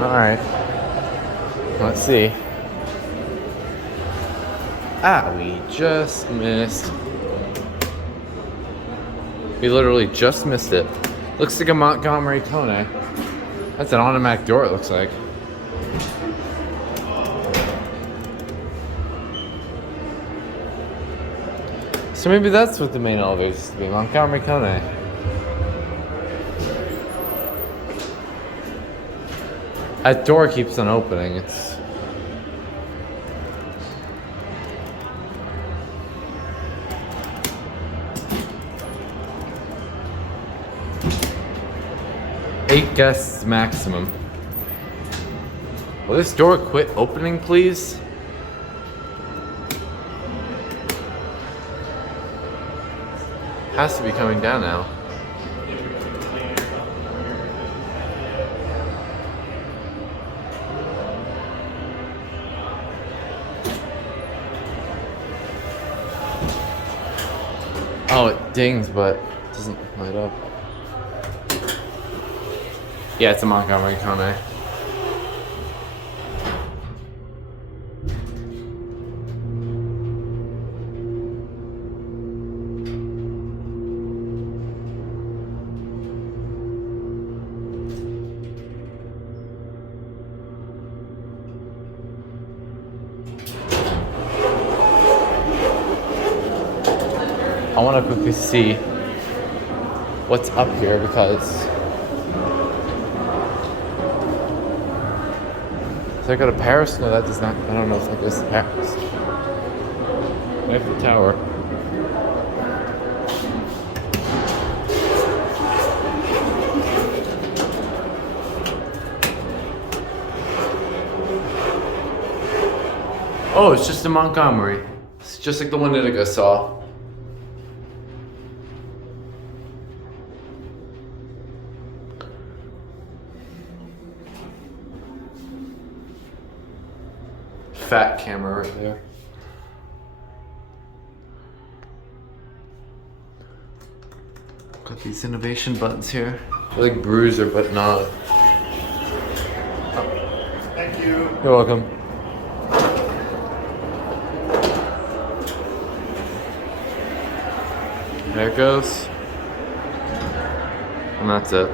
Alright. Let's see. Ah, we just missed. We literally just missed it. Looks like a Montgomery Kone. That's an automatic door, it looks like. So maybe that's what the main elevator used to be, Montgomery Kone. That door keeps on opening. It's eight guests maximum. Will this door quit opening, please? Has to be coming down now. Oh, it dings, but it doesn't light up. Yeah, it's a Montgomery Kone. I want to quickly see what's up here because so I got a Paris? No, that does not. I don't know if that goes to Paris. Eiffel Tower. Oh, it's just a Montgomery. It's just like the one that I just saw. Fat camera right there. Got these innovation buttons here. They're like bruiser, but not. Oh. Thank you. You're welcome. There it goes. And that's it.